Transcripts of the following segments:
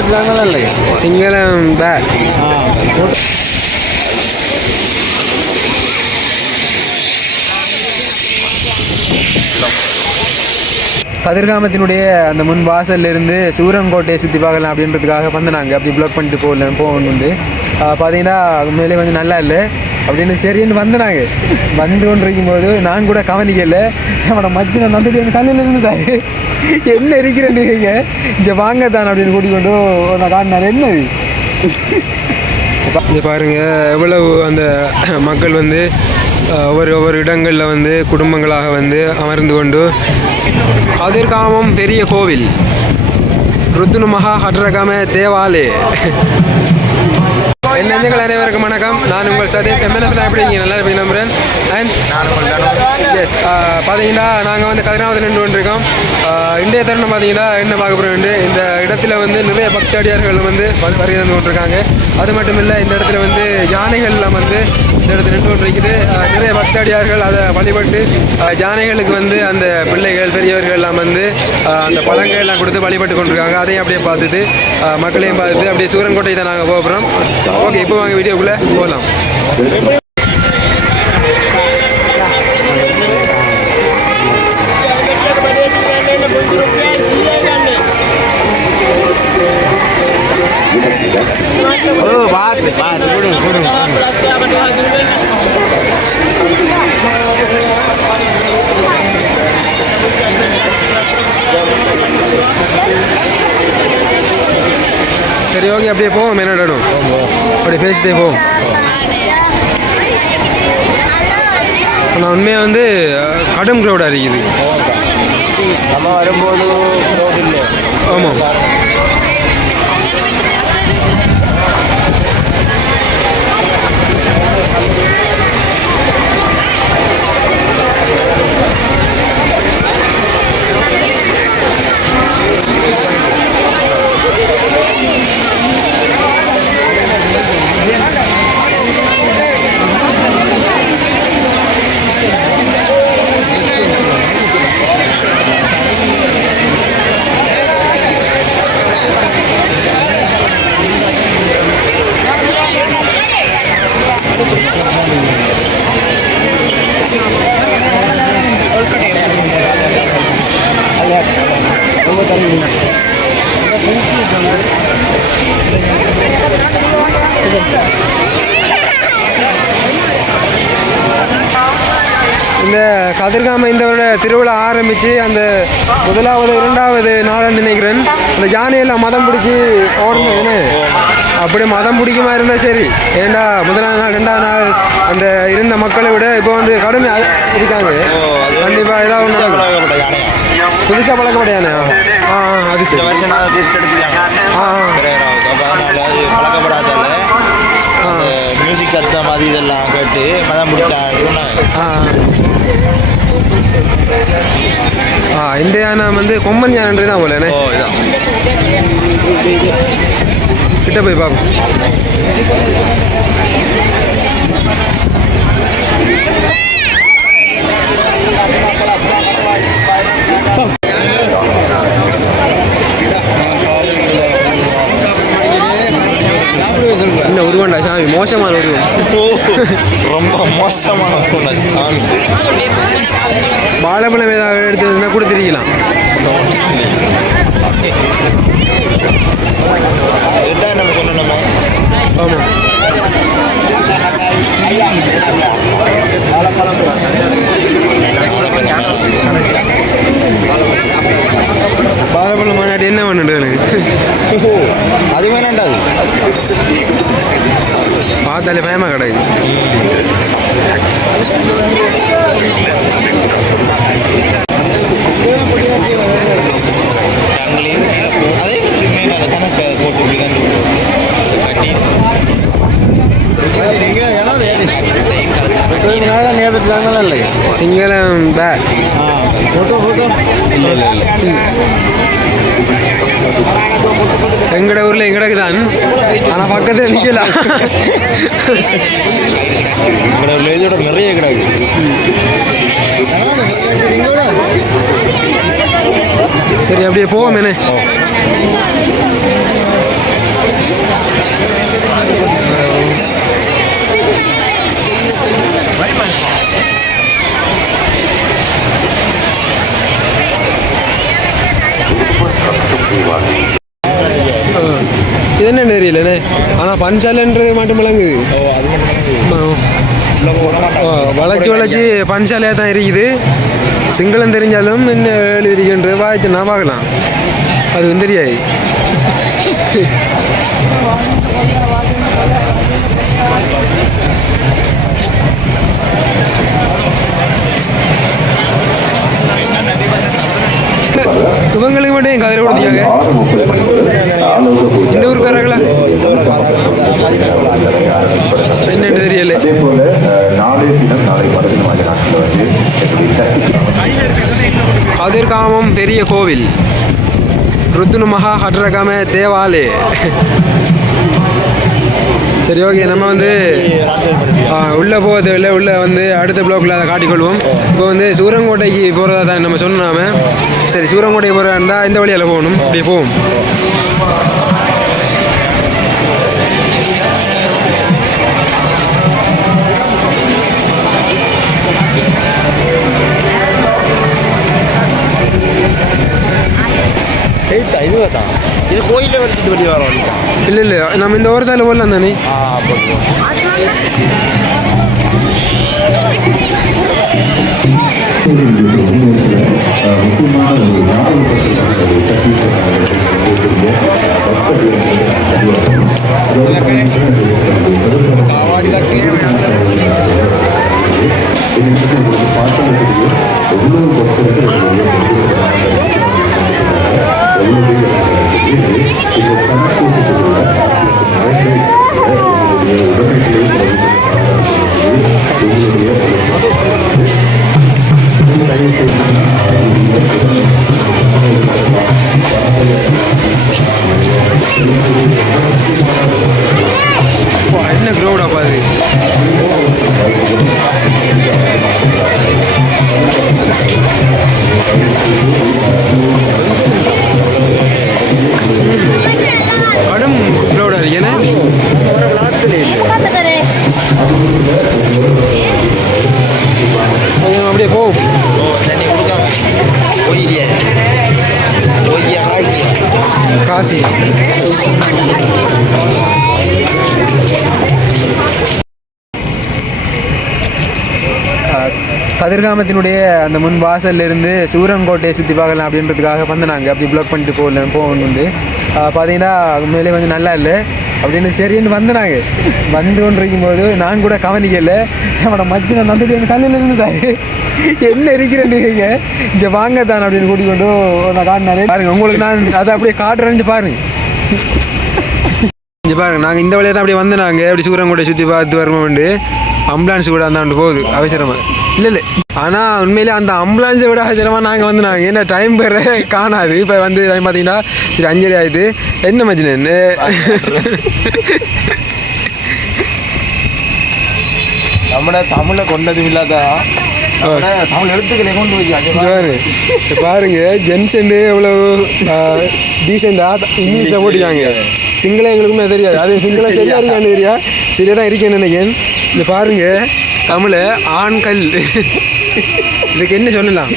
நேரத்துலாங்களே சிங்களம் பே கதிர்காமத்தினுடைய அந்த முன் வாசல்ல இருந்து சூரங்கோட்டையை சுற்றி பார்க்கலாம் அப்படின்றதுக்காக வந்து நாங்கள் அப்படி ப்ளாக் பண்ணிட்டு போகல போகணும் வந்து பார்த்தீங்கன்னா உண்மையிலே கொஞ்சம் நல்லா இல்லை அப்படின்னு சரின்னு வந்தனாங்க. வந்து கொண்டிருக்கும் போது நான் கூட கவனிக்கல. அவனை மச்சின நம்பிட்டு என் கண்ணில் இருந்துட்டாரு என்ன இருக்கிறேன் நீங்க இங்கே வாங்க தான் அப்படின்னு கூட்டிக்கொண்டு நான் காட்டினார். என்னது? இங்கே பாருங்க எவ்வளவு அந்த மக்கள் வந்து ஒவ்வொரு ஒவ்வொரு இடங்களில் வந்து குடும்பங்களாக வந்து அமர்ந்து கொண்டு கதிர்காமம் பெரிய கோவில். ருத்துனு மகா ஹட்ரகாம தேவாலே என் நெஞ்சங்கள் அனைவருக்கும் வணக்கம். நான் உங்கள் சதீப் எம்எல்எஃப்ல எப்படி இருக்கீங்க நல்லா இருப்பீங்க நம்புகிறேன் அண்ட் எஸ் பார்த்தீங்கன்னா நாங்கள் வந்து கதிராமத்தில் நின்று கொண்டிருக்கோம். இந்திய இன்றைய தருணம் பார்த்தீங்கன்னா என்ன பார்க்க போகிறோம் இந்த இடத்துல வந்து நிறைய பக்தாடியார்கள் வந்து வரு- வருகை தந்து கொண்டிருக்காங்க. அது மட்டும் இல்லை இந்த இடத்துல வந்து யானைகள்லாம் வந்து இந்த இடத்துல நின்று கொண்டிருக்குது. நிறைய பக்தாடியார்கள் அதை வழிபட்டு யானைகளுக்கு வந்து அந்த பிள்ளைகள் பெரியவர்கள் எல்லாம் வந்து அந்த பழங்கள் எல்லாம் கொடுத்து வழிபட்டு கொண்டிருக்காங்க. அதையும் அப்படியே பார்த்துட்டு மக்களையும் பார்த்துட்டு அப்படியே சூரன்கோட்டை தான் நாங்கள் போகிறோம் ஓகே இப்போ வாங்க வீடியோக்குள்ளே போகலாம். ஓ பார்த்து பார்த்து கொடுங்க கொடுங்க சரி ஓகே அப்படியே போவோம் என்ன இடம் அப்படி பேசிட்டே போவோம் ஆனால் உண்மையாக வந்து அஹ், கடும் க்ரௌடாக இருக்குது நம்ம வரும்போது ரோடு இல்லை ஆமாம் இந்த கதிர்காம இந்த திருவிழா ஆரம்பித்து அந்த முதலாவது இரண்டாவது நாளான்னு நினைக்கிறேன். அந்த யானையெல்லாம் மதம் பிடிச்சி ஓடணும் என்ன? அப்படி மதம் பிடிக்குமா இருந்தால் சரி. ஏண்டா முதலாவது நாள் ரெண்டாவது நாள் அந்த இருந்த மக்களை விட இப்போ வந்து கடுமை இருக்காங்க. கண்டிப்பாக ஏதாவது ஒன்று நடக்கும். புதுசாக ஆ ஆ, அது சரி. ஆ ஆ. சத்தம் அது இதெல்லாம் கேட்டு மதம் ஆ. இந்த யானை வந்து கொம்பன் யானைன்றது தான் போல ஓ இதான். கிட்ட போய் பார்ப்போம் என்ன உருவண்டா சாமி? மோசமான உருவம். ரொம்ப மோசமான பொண்ணு சாமி. வாழைப்பழம் ஏதாவது எடுத்து கொடுத்துருக்கலாம் இதுதான் நம்ம சொன்னோம் நம்ம ஆமாம் வாழைப்பழம் மாநாட்டு என்ன பண்ணுறது ஓ, அது வேணாண்டா அது பார்த்தாலே பயமாக கிடையாது சிங்களம் பே ஃபோட்டோ ஃபோட்டோ இல்லை இல்லை இல்லை. எங்கட ஊரில் எங்கடக்கு தான் ஆனால் பக்கத்துல நிற்கலாம் எங்கட வில்லேஜோட நிறைய கிடக்கு. சரி அப்படியே போவோம் என்ன? பன்சாலைன்றது மட்டும் விளங்குது. வளைச்சு வளைச்சு பன்சாலையாக தான் இருக்குது. சிங்களம் தெரிஞ்சாலும் என்ன எழுதிருக்கின்றது வாய்ச்சு நான் பார்க்கலாம். அது தெரியாது. இவங்களுக்கு மட்டும் என் கதிரை கொடுத்தீங்க இந்த ஊருக்காரங்களா தெரியல அதே போல நாளைய தினம் நாளை மறுதினம் ஆகிய நாட்களில் வந்து கதிர்காமம் பெரிய கோவில். ருத்துனு மகா ஹட்ரகாம தேவாலய சரி ஓகே நம்ம வந்து உள்ளே போக தேவையில்லை உள்ளே வந்து அடுத்த பிளாக்ல அதை காட்டிக்கொள்வோம் இப்போ வந்து சூரங்கோட்டைக்கு போகிறதா தான் நம்ம சொன்னாம. சரி சூரங்கோட்டைக்கு போகிறதா இருந்தால் இந்த வழியால் போகணும். அப்படியே போவோம். இது தான் இது கோயிலில் வந்துட்டு வெளியே வர இல்லை இல்லை நம்ம இந்த ஓரத்தால் போடலாம் தானே ஆ போட்டு என்ன ஒரு பாரு. பசங்க கடும் க்ரௌடாக இருக்கு ஏன்னா கொஞ்சம் அப்படியே போ. காசி. கதிர்காமத்தினுடைய அந்த முன் வாசல்ல இருந்து சூரங்கோட்டையை சுற்றி பார்க்கலாம் அப்படின்றதுக்காக வந்தாங்க அப்படி ப்ளாக் பண்ணிட்டு போகல போகணும் வந்து பார்த்தீங்கன்னா உண்மையிலே கொஞ்சம் நல்லா இல்லை. அப்படின்னு சரின்னு வந்தனாங்க. வந்து கொண்டிருக்கும் போது நான் கூட கவனிக்கல. அவனை மத்திய வந்துட்டு என் கல்லில் இருந்துட்டாரு என்ன இருக்கிறேன் நீங்க இங்கே வாங்க தான் அப்படின்னு கூட்டிக்கொண்டு நான் காட்டினாரு. பாருங்க உங்களுக்கு நான் அதை அப்படியே காட்டுறேன்னு பாருங்க. இங்கே பாருங்க நாங்கள் இந்த வழியாக தான் அப்படியே வந்து நாங்கள் அப்படி சூரங்கோட்டை சுற்றி பார்த்து வருவோம்ண்டு அம்புலான்ஸ் கூட அந்தாண்டு போகுது. அவசரமாக இல்லை இல்லை. ஆனால் உண்மையிலே அந்த அம்புலன்ஸை விட அவசரமாக நாங்கள் வந்து நாங்கள் ஏன்னா டைம் பெற காணாது. இப்போ வந்து டைம் பார்த்தீங்கன்னா சரி அஞ்சலி ஆயிடுது என்ன மஜினன் நம்மளை தமிழை கொண்டதும் இல்லாதா பாருங்க. ஜென்சன் எவ்வளோ டீசெண்டா இங்கிலீஷில் போட்டுக்காங்க சிங்களம் எங்களுக்குமே தெரியாது. அது சிங்களம் சரியா இருக்கான்னு தெரியா? சரியா தான் இருக்கேன்னு நினைக்கிறேன். இங்க பாருங்க தமிழை ஆண்கள். இதுக்கு என்ன சொல்லலாம்?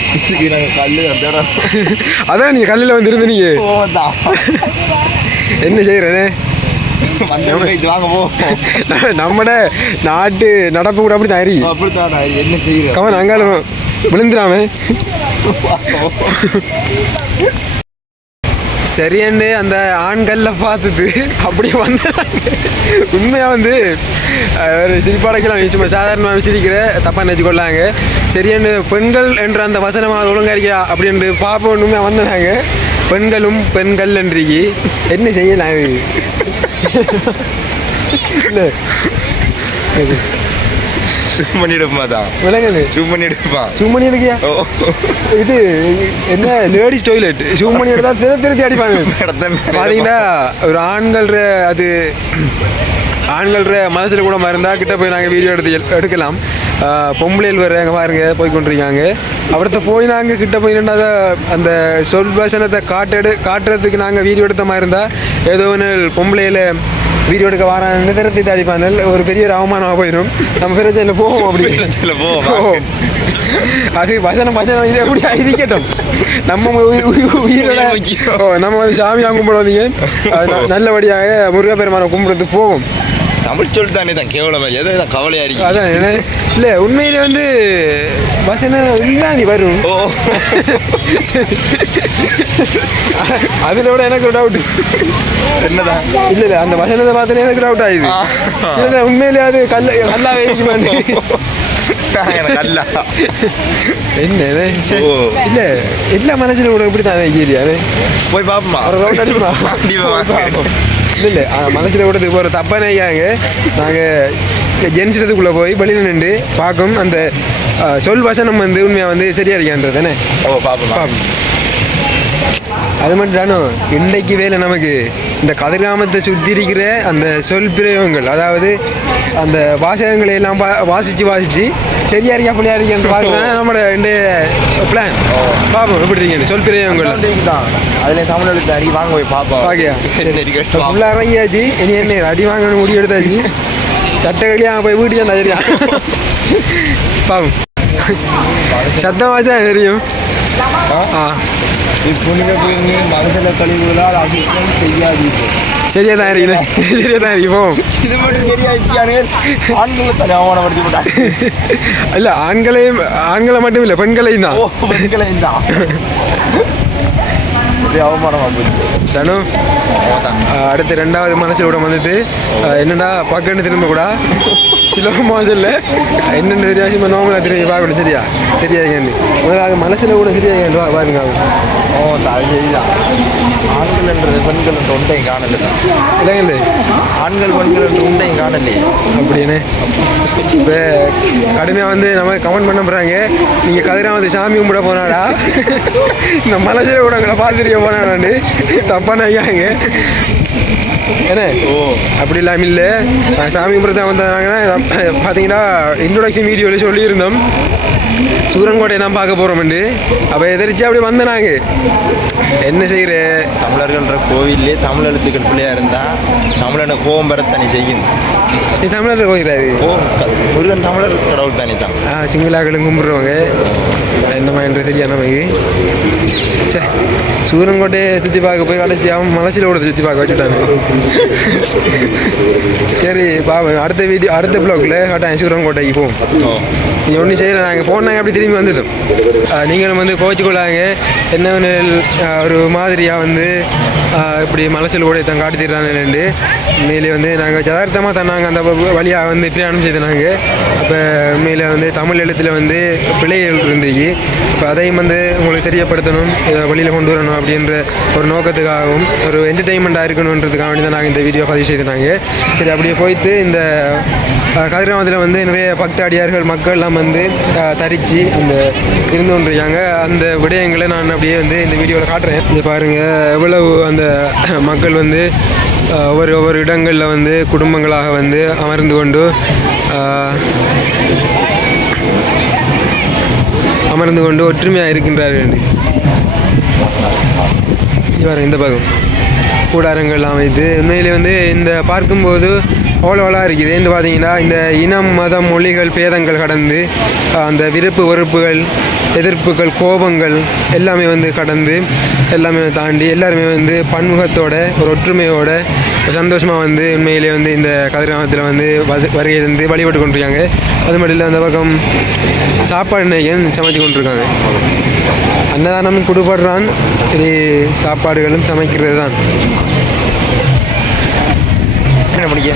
அதான் நீங்கள் கல்லில் வந்து இருந்தீங்க என்ன இது போ. நம்மட நாட்டு நடப்பு கூட அப்படி நான் என்ன செய்கிறேன் கவன் அங்காலும் விழுந்துடாம. சரியண்டு அந்த ஆண்கள்ல பார்த்துட்டு அப்படியே வந்தாங்க உண்மையாக வந்து ஒரு சிரிப்பாடைக்கலாம் சும்மா சாதாரணமாக சிரிக்கிற தப்பாக நினச்சி கொள்ளாங்க சரியண்டு பெண்கள் என்ற அந்த வசனமாக ஒழுங்கா அப்படின்ட்டு பார்ப்போம் உண்மையாக வந்துடுறாங்க பெண்களும் பெண்கள் என்றிக்கு. என்ன செய்யலாம் இல்லை. ஜூம் பண்ணிடுப்பா தான் விலங்குது ஜூம் பண்ணிடுப்பா சும்மணி இருக்கியா ஓ. இது என்ன லேடிஸ் டாய்லெட் சும்மணி எடுத்தா திரு திருத்தி அடிப்பாங்க பார்த்தீங்கன்னா ஒரு ஆண்கள்ற அது ஆண்கள்ற மனசில் கூட இருந்தால் கிட்ட போய் நாங்கள் வீடியோ எடுத்து எடுக்கலாம். ஆஹ் பொம்பளைகள் வேறு அங்கே பாருங்க போய் கொண்டிருக்காங்க. அவர்கிட்ட போய் நாங்கள் கிட்ட போய் நின்று அதை அந்த சொல் வசனத்தை காட்டெடு காட்டுறதுக்கு நாங்கள் வீடியோ எடுத்த மாதிரி இருந்தால் ஏதோ ஒன்று பொம்பளையில் வீடியோ எடுக்க வரான் நிதரத்தை தாடிப்பாங்க ஒரு பெரிய ஒரு அவமானமாக போயிடும் நம்ம பிரச்சனையில் போவோம் அப்படி. போவோம். அது வசனம் வசனம் இது எப்படி இருக்கட்டும் நம்ம உயி- உயி- உயிரோட நம்ம வந்து சாமியாக கும்பிடுவீங்க நல்லபடியாக முருகப்பெருமானை கும்பிடுறது போவோம். தமிழ் சொல் தானே தான் கேவலம்? எதை தான் கவலையா இருக்கு அதான் என்ன- இல்ல உண்மையில வந்து வசனம் இல்லாண்டி வரும் ஓ. அதுல விட எனக்கு ஒரு டவுட் என்னதான் இல்ல இல்ல அந்த வசனத்தை பார்த்தோன்னே எனக்கு டவுட் ஆயிடுது. உண்மையிலே அது கல்ல எனக்கு அல்ல என்ன. இல்ல எல்லா மனசுல இப்படி தான் போய் பாப்போமா? கண்டிப்பா. இல்ல இல்ல. மனசுல கூட ஒரு தப்பான ஐயாங்க நாங்க ஜென்ஸ் இடத்துக்குள்ள போய் வெளியில நின்று பார்க்கும் அந்த சொல் வசனம் வந்து உண்மையா வந்து சரியா இருக்கான்றது தானே ஓ பாப்போமா பார்ப்போம் அது மட்டும் தானோ இன்றைக்கு வேலை நமக்கு இந்த கதிர்காமத்தை சுற்றி இருக்கிற அந்த சொல் பிரயோகங்கள் அதாவது அந்த வாசகங்களை எல்லாம் வாசித்து வாசித்து சரியா இருக்கா பிள்ளையா இருக்கான்னு பார்க்கலாம் நம்மளோட இந்த பிளான் பார்ப்போம் எப்படி இருக்கீங்க சொல் பிரயோகங்கள் தான். அதுல தமிழ் எழுத்து அறி வாங்க போய் இருக்கு பாப்போம். ஃபுல்லாக இறங்கியாச்சு. இனி என்ன அடி வாங்கணும் முடி எடுத்தாச்சு. சட்டை கழியாக போய் வீட்டுக்கு வந்தா சரியா? பாவம் சத்தம் வாச்சா தெரியும். ஆ. இப்புனித பிரிங்கி மனசுல கழிவுகளால் அசுத்தம் செய்யாதீர்கள் சரியா தான் இருக்கு சரியா தான் இருக்கு போவோம் இது மட்டும் தெரியாது ஆண்களை தனி அவமானப்படுத்தி விட்டாங்க இல்லை ஆண்களையும் ஆண்களை மட்டும் இல்லை பெண்களையும் தான் ஓ பெண்களை தான் இது அவமானமா போச்சு. தனு ஆஹ், அடுத்து ரெண்டாவது மனசில் விட வந்துட்டு என்னடா பக்கன்னு திரும்ப கூட? சிலபமா சொல்ல. என்னென்ன தெரியாது இப்போ நோமலாக திரும்பி பார்க்கணும் சரியா? சரியா கேண்டு முதல்ல மனசில் கூட சரியா வா பாருங்க அவங்க. ஓ அது சரிதான் ஆண்கள் என்றது பெண்கள் என்ற உண்டையும் காணல. இல்லைங்களே? ஆண்கள் பெண்கள் என்ற உண்டையும் காணலையே. அப்படின்னு. இப்போ கடுமையாக வந்து நம்ம கமெண்ட் பண்ண போகிறாங்க நீங்கள் கதிராமத்து சாமி கும்பிட போனாடா. இந்த மலைச்சில கூட உங்களை பார்த்துருக்க போனாடாண்டு தப்பான ஐயாங்க என்ன? ஓ. அப்படி இல்லாமல் இல்லை. சாமி கும்பிட தான் வந்தாங்கன்னா பார்த்தீங்கன்னா இன்ட்ரோடக்ஷன் வீடியோவில் சொல்லியிருந்தோம். சூரங்கோட்டை தான் பார்க்க போகிறோம்ண்டு அப்போ எதிர்த்து அப்படி வந்தேன் நாங்கள் என்ன செய்கிற தமிழர்கள்ன்ற கோவில்லே தமிழ் எழுத்துக்கள் பிள்ளையா இருந்தா தமிழனை கோபம் பெறத்தனி செய்யும். நீ தமிழர் போகிறாரு ஓ முருகன் தமிழர் கடவுள் தானே தான். ஆ சிங்களாக்களும் கும்பிட்றவங்க. என்னம்மா என்று தெரியாது நமக்கு. சே சூரங்கோட்டையை சுற்றி பார்க்க போய் கடைசி அவன் மலசில் கூட சுற்றி பார்க்க வச்சுட்டாங்க சரி பாவம். அடுத்த வீடியோ அடுத்த பிளாக்ல கட்டாயம் சூரங்கோட்டைக்கு போவோம். ஓ நீ ஒன்றும் செய்யலை நாங்கள் போனாங்க அப்படி திரும்பி வந்துட்டோம். நீங்களும் வந்து கோச்சிக்கொள்ளாங்க என்ன ஒரு மாதிரியாக வந்து இப்படி மலசில் கூட தான் காட்டிடுறாங்கன்னு மேலே வந்து நாங்கள் ஜதார்த்தமாக தன்னாங்க. அந்த வழியாக வந்து இப்படி செய்து நாங்கள் அப்போ மேலே வந்து தமிழ் எழுத்தில் வந்து பிழைகள் இருந்துச்சு இப்போ அதையும் வந்து உங்களுக்கு தெரியப்படுத்தணும். இதை வழியில் கொண்டு வரணும் அப்படின்ற ஒரு நோக்கத்துக்காகவும் ஒரு என்டர்டெயின்மெண்ட்டாக இருக்கணுன்றதுக்காக வேண்டி தான் நாங்கள் இந்த வீடியோ பதிவு செய்திருந்தாங்க சரி அப்படியே போயிட்டு இந்த கதிராமத்தில் வந்து நிறைய பக்தாடியார்கள் அடியார்கள் மக்கள்லாம் வந்து தரித்து அந்த இருந்து கொண்டிருக்காங்க. அந்த விடயங்களை நான் அப்படியே வந்து இந்த வீடியோவில் காட்டுறேன். இது பாருங்கள் எவ்வளவு அந்த மக்கள் வந்து ஒவ்வொரு ஒவ்வொரு இடங்களில் வந்து குடும்பங்களாக வந்து அமர்ந்து கொண்டு அமர்ந்து கொண்டு ஒற்றுமையாக இருக்கின்றார்கள். இவர் இந்த பக்கம். கூடாரங்கள்லாம் அமைத்து உண்மையிலே வந்து இந்த பார்க்கும்போது அவ்வளோ அழகாக இருக்குது. என்று பார்த்தீங்கன்னா இந்த இனம் மதம் மொழிகள் பேதங்கள் கடந்து அந்த விருப்பு வெறுப்புகள் எதிர்ப்புகள் கோபங்கள் எல்லாமே வந்து கடந்து எல்லாமே தாண்டி எல்லாருமே வந்து பன்முகத்தோட ஒரு ஒற்றுமையோட சந்தோஷமாக வந்து உண்மையிலே வந்து இந்த கதிர்காமத்தில் வந்து வருகை வந்து வழிபட்டு கொண்டிருக்காங்க. அது மட்டும் இல்லை அந்த பக்கம் சாப்பாடு நினைக்கிறேன் சமைச்சு கொண்டிருக்காங்க. அன்னதானம் கொடுபடுறான். இது சாப்பாடுகளும் சமைக்கிறது தான் என்ன பண்ணிக்க?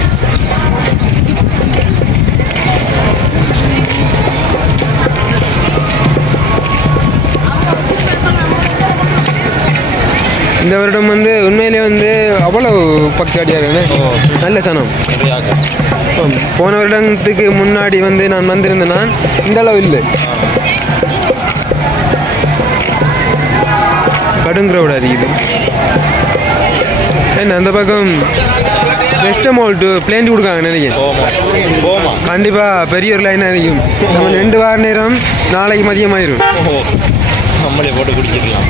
இந்த வருடம் வந்து உண்மையிலே வந்து அவ்வளோ பக்தாடியாக நல்ல சனம். போன வருடத்துக்கு முன்னாடி வந்து நான் வந்திருந்தேன். நான் இந்த அளவு இல்லை. கடுங்கிரவுட அறியுது என்ன அந்த பக்கம் வெஸ்ட் மால் டு பிளேன் கொடுக்காங்க நினைக்கிறேன். கண்டிப்பாக பெரிய ஒரு லைனாக இருக்கும் நம்ம ரெண்டு வார நேரம் நாளைக்கு மதியம் ஆயிரும் ஓ நம்மளே போட்டு குடிச்சிடலாம்.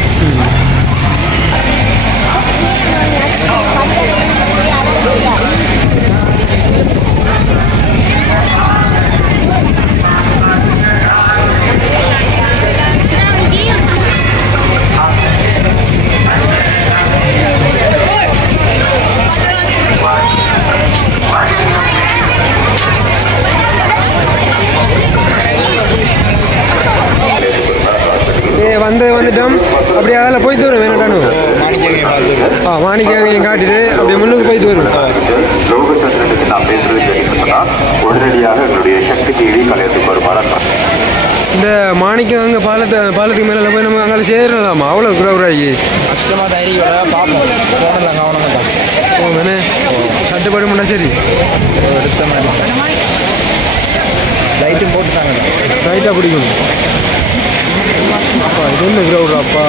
வந்து வந்துட்டோம். அப்படியே அதில் போயிட்டு வரும் வேணாட்டானு ஆ மாணிக்கம் காட்டிட்டு அப்படியே முன்னுக்கு போயிட்டு வரும் நான் பேசுறது உடனடியாக எங்களுடைய கலையத்துக்கு வருமாறு. இந்த மாணிக்கம் அங்கே பாலத்தை பாலத்துக்கு மேலே போய் நம்ம அங்கே சேரலாமா? அவ்வளோ குறவுறாகி கஷ்டமாக பார்ப்போம் கவனமாக தான் ஓ மேனே கட்டுப்பாடு சரி. எடுத்த மாதிரி. லைட்டும் போட்டுட்டாங்க ரைட்டாக பிடிக்கும். அப்பா இது என்ன கிரௌண்ட் அப்பா?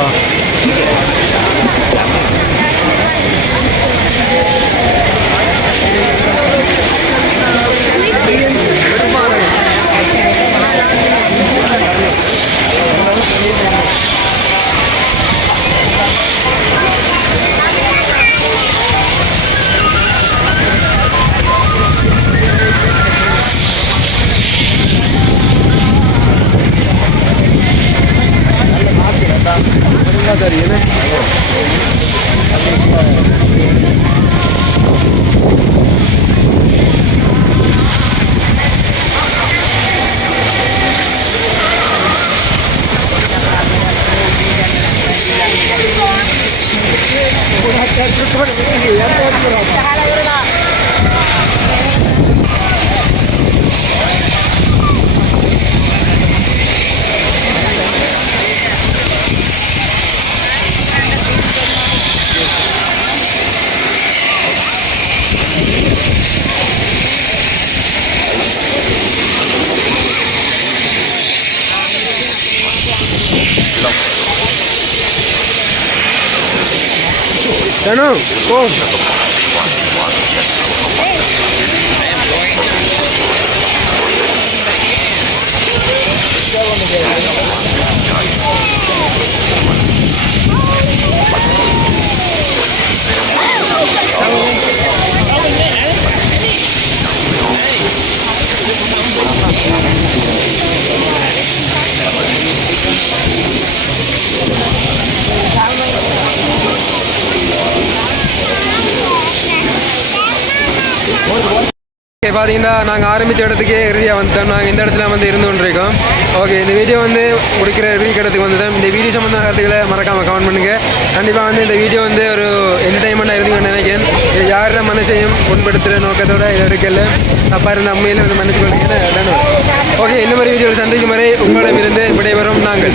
தனு போ ஓகே பார்த்தீங்கன்னா நாங்கள் ஆரம்பித்த இடத்துக்கே இறுதியாக வந்துட்டோம். நாங்கள் இந்த இடத்துல வந்து இருந்து கொண்டிருக்கோம். ஓகே இந்த வீடியோ வந்து முடிக்கிற இறுதி இடத்துக்கு வந்துட்டோம். இந்த வீடியோ சம்மந்த கருத்துக்களை மறக்காமல் கமெண்ட் பண்ணுங்கள் கண்டிப்பாக வந்து இந்த வீடியோ வந்து ஒரு என்டர்டைன்மெண்ட்டாக இருந்தீங்கன்னு நினைக்கிறேன். இது யாரோட மனசையும் புண்படுத்துகிற நோக்கத்தோட இது இருக்கல தப்பாக இருந்த அம்மையில் வந்து மன்னிச்சு கொள்ளுங்க ஓகே இந்த மாதிரி வீடியோவில் சந்திக்கும் வரை உங்களிடமிருந்து விடைபெறும் நாங்கள்.